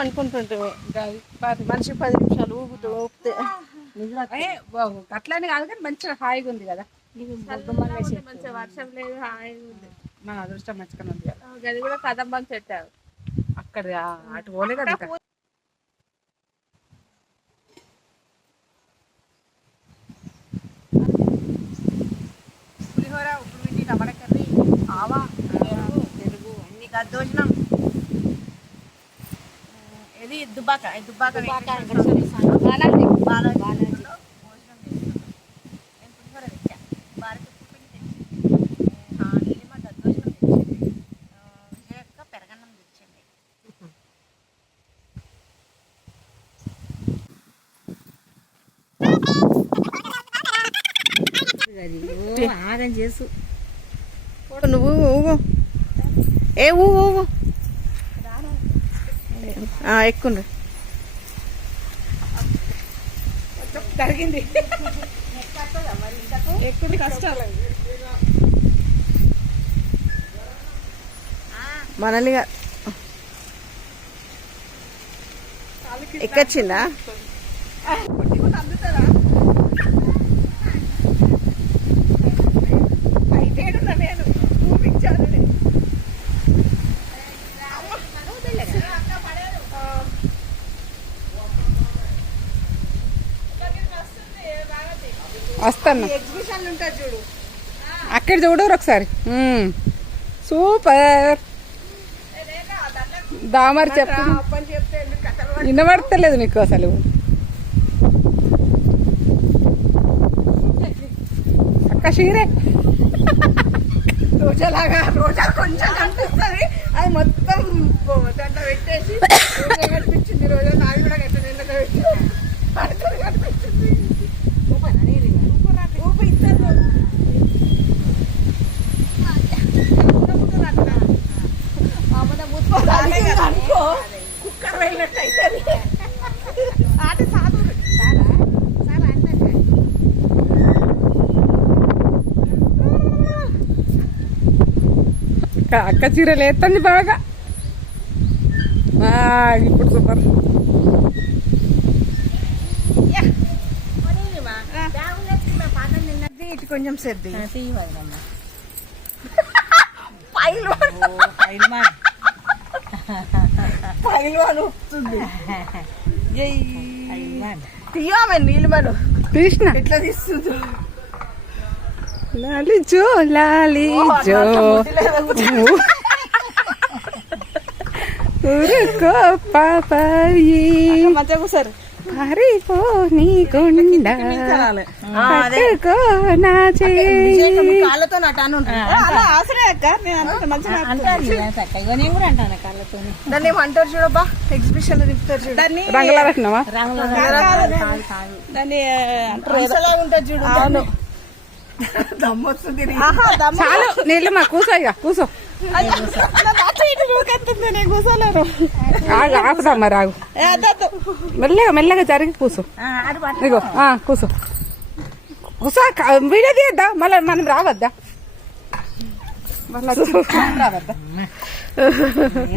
పండుకుంటుంటే మనిషి 10 నిమిషాలు ఊపితే అట్లానే కాదు కానీ మంచిగా హాయిగా ఉంది కదా. మంచిగా వర్షం లేదు, హాయిగా ఉంది. మన అదృష్టం మంచిగా ఉంది కదా. అది కూడా కదంబం పెట్టారు అక్కడ అటు పోలే కదా. పులిహోర, ఉప్పుడు పిండి, టమాటా కర్రీ, ఆవా, తెలుగు అన్ని దోషణం. ఇది దుబ్బాక బాలాజీ నేను పులిహోర తెచ్చా, భారత పిండి తెచ్చి, నీలిమ దద్దోజనం తెచ్చింది, విజయక్క పెరగన్నం తెచ్చింది. ఆగం చేసు నువ్వు ఊగో. ఏ ఊగో ఎక్కుండ్రు. జరిగింది ఎక్కువ కష్టాలు మనల్ని ఎక్కొచ్చిందా? అందుతుందా అయితేడున్నా నేను చూపించాను. వస్తాను. ఎగ్జిబిషన్ ఉంటుంది చూడు, అక్కడ చూడరు ఒకసారి. సూపర్. దామర్ చెప్తే వినబడతలేదు నీకు అసలు. అక్క షీరే రోజాలాగా, రోజా కొంచెం కనిపిస్తుంది, అది మొత్తం దాంట్లో పెట్టేసి కనిపించింది. రోజా నావి కూడా కనిపించింది. కుక్కర్ వెళ్ళినట్టు ఆట సాధు అక్క చీరలు ఎత్తంది బాగా. ఇప్పుడు సూపర్. ఇటు కొంచెం సర్ది పైలు వస్తుంది. తీయమే నీలిమను తీసిన ఎట్లా తీస్తుంది. లాలిజో లాలిజో ఊరుకో పాపాయి మంచిగా సార్ పారిపో నీ కొండ పట్టుకో నా చేయి. కాళ్ళతో దాన్ని ఏమంటారు చూడబ్బా, ఎగ్జిబిషన్ లో తిప్పుతారు చూడు, దాన్ని రంగులా పెట్టినావా? దాన్ని ఉంటుంది చూడు. అవును దమ్మొస్తుంది. చాలు నీళ్ళు మా కూసో, ఇక కూసో. కూసోలేరు. ఆగుదా మరి, ఆగు. మెల్లగా మెల్లగా జరిగి కూసో. ఇగో కూసో కూసో. వీడియో తీయద్దా మళ్ళీ, మనం రావద్దా? రావద్దా?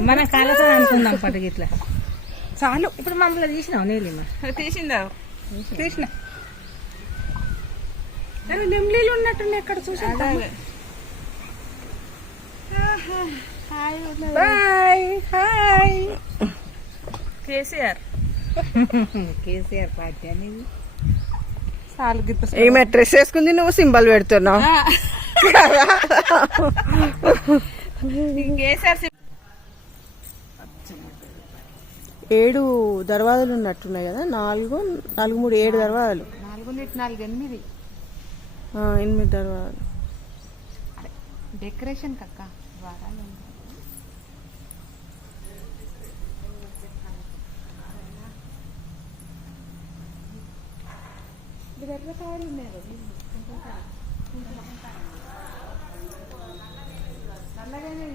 మన కాళ్ళతో అనుకుందాం పట్టుకు ఇట్లా. చాలు. ఇప్పుడు మమ్మల్ని తీసినావు నీళ్ళు? తీసిన నెమ్లీలు ఉన్నట్టు ఎక్కడ చూసా. Bye hi. కేసీఆర్ పార్టీ అనేది. ఏమే డ్రెస్ వేసుకుంది, నువ్వు సింబల్ పెడుతున్నావు. కేసీఆర్ 7 దర్వాజాలు ఉన్నట్టున్నాయి కదా. 4 3 7 దర్వాజాలు. 8 దర్వాజాలు. డెకరేషన్ కక్క నల్లగానే